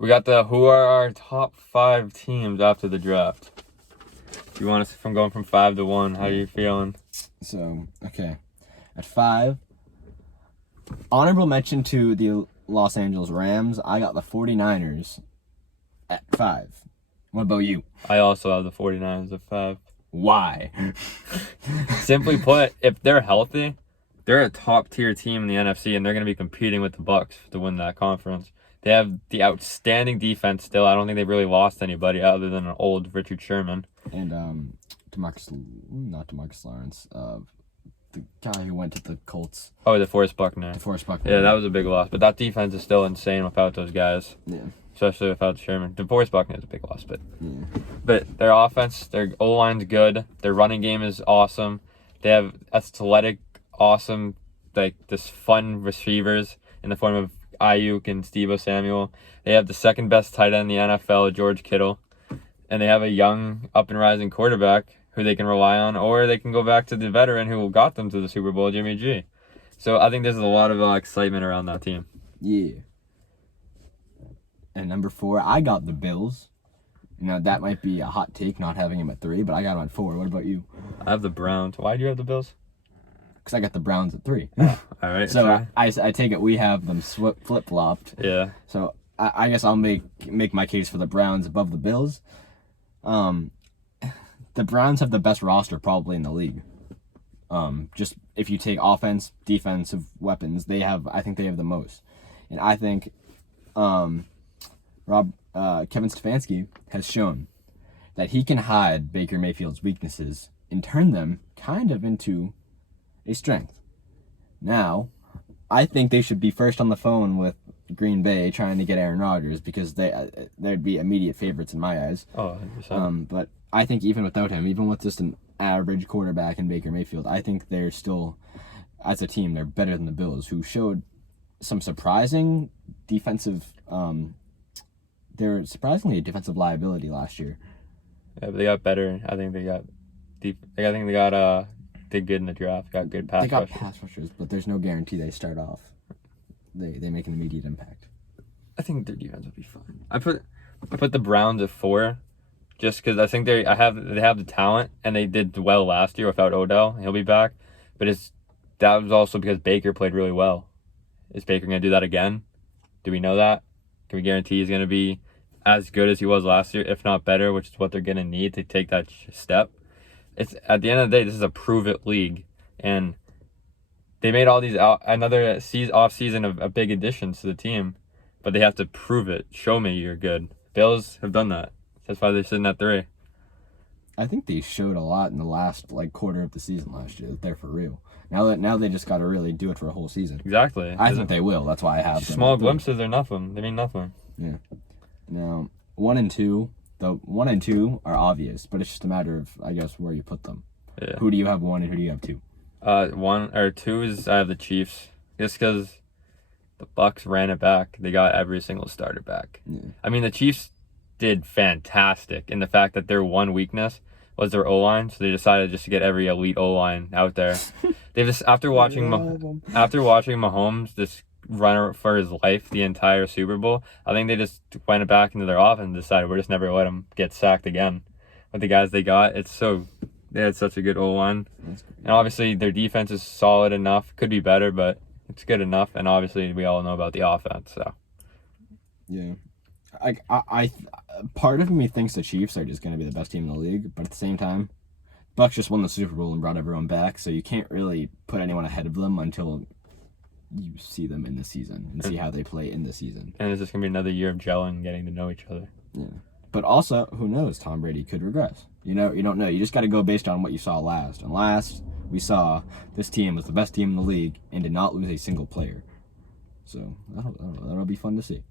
We got who are our top 5 teams after the draft? You want us from going from 5 to 1? How are you feeling? So, okay. At 5, honorable mention to the Los Angeles Rams. I got the 49ers at 5. What about you? I also have the 49ers at 5. Why? Simply put, if they're healthy, they're a top-tier team in the NFC, and they're going to be competing with the Bucs to win that conference. They have the outstanding defense still. I don't think they've really lost anybody other than an old Richard Sherman. And not Demarcus Lawrence, the guy who went to the Colts. Oh, DeForest Buckner. Yeah, that was a big loss. But that defense is still insane without those guys. Yeah. Especially without Sherman. DeForest Buckner is a big loss, but their offense, their O-line's good. Their running game is awesome. They have athletic, awesome, this fun receivers in the form of Ayuk and Deebo Samuel. They have the second best tight end in the NFL, George Kittle. And they have a young, up-and-rising quarterback who they can rely on, or they can go back to the veteran who got them to the Super Bowl, Jimmy G. So I think there's a lot of excitement around that team. Yeah. And number 4, I got the Bills. That might be a hot take not having them at 3, but I got them at 4. What about you? I have the Browns. Why do you have the Bills? Because I got the Browns at 3. All right. So I take it we have them flip-flopped. Yeah. So I guess I'll make my case for the Browns above the Bills. The Browns have the best roster probably in the league. Just if you take offense, defensive weapons, I think they have the most. And I think Kevin Stefanski has shown that he can hide Baker Mayfield's weaknesses and turn them kind of into a strength. Now, I think they should be first on the phone with Green Bay trying to get Aaron Rodgers because they'd be immediate favorites in my eyes. Oh, 100%. But I think even without him, even with just an average quarterback in Baker Mayfield, I think they're still, as a team, they're better than the Bills, who showed some surprising defensive. They're surprisingly a defensive liability last year. Yeah, but they got better. I think they got deep. I think did good in the draft. Got good pass rushers. They got pass rushers, but there's no guarantee they start off. They make an immediate impact. I think their defense will be fine. I put the Browns at 4, just because I think they have the talent, and they did well last year without Odell. He'll be back, but that was also because Baker played really well. Is Baker going to do that again? Do we know that? Can we guarantee he's going to be as good as he was last year, if not better, which is what they're going to need to take that step? It's at the end of the day, this is a prove-it league, and they made all these another off season of big additions to the team, but they have to prove it. Show me you're good. Bills have done that. That's why they're sitting at 3. I think they showed a lot in the last quarter of the season last year that they're for real. Now they just got to really do it for a whole season. Exactly. I think they will. That's why I have them. Small glimpses are nothing. They mean nothing. Yeah. Now 1 and 2. The 1 and 2 are obvious, but it's just a matter of, I guess, where you put them. Yeah. Who do you have 1 and who do you have 2? 1 or 2 is I have the Chiefs, just because the Bucs ran it back. They got every single starter back. Yeah. I mean, the Chiefs did fantastic in the fact that their one weakness was their O-line, so they decided just to get every elite O-line out there. They just after watching Mahomes just run for his life the entire Super Bowl, I think they just went back into their offense and decided we're just never let him get sacked again. With the guys they got, they had such a good O-line. And obviously their defense is solid enough. Could be better, but it's good enough. And obviously we all know about the offense. So yeah, I part of me thinks the Chiefs are just going to be the best team in the league, but at the same time, Bucs just won the Super Bowl and brought everyone back, so you can't really put anyone ahead of them until you see them in the season and see how they play in the season. And it's just going to be another year of gelling, getting to know each other. Yeah. But also, who knows? Tom Brady could regress. You don't know. You just got to go based on what you saw last. And last, we saw this team was the best team in the league and did not lose a single player. So that'll be fun to see.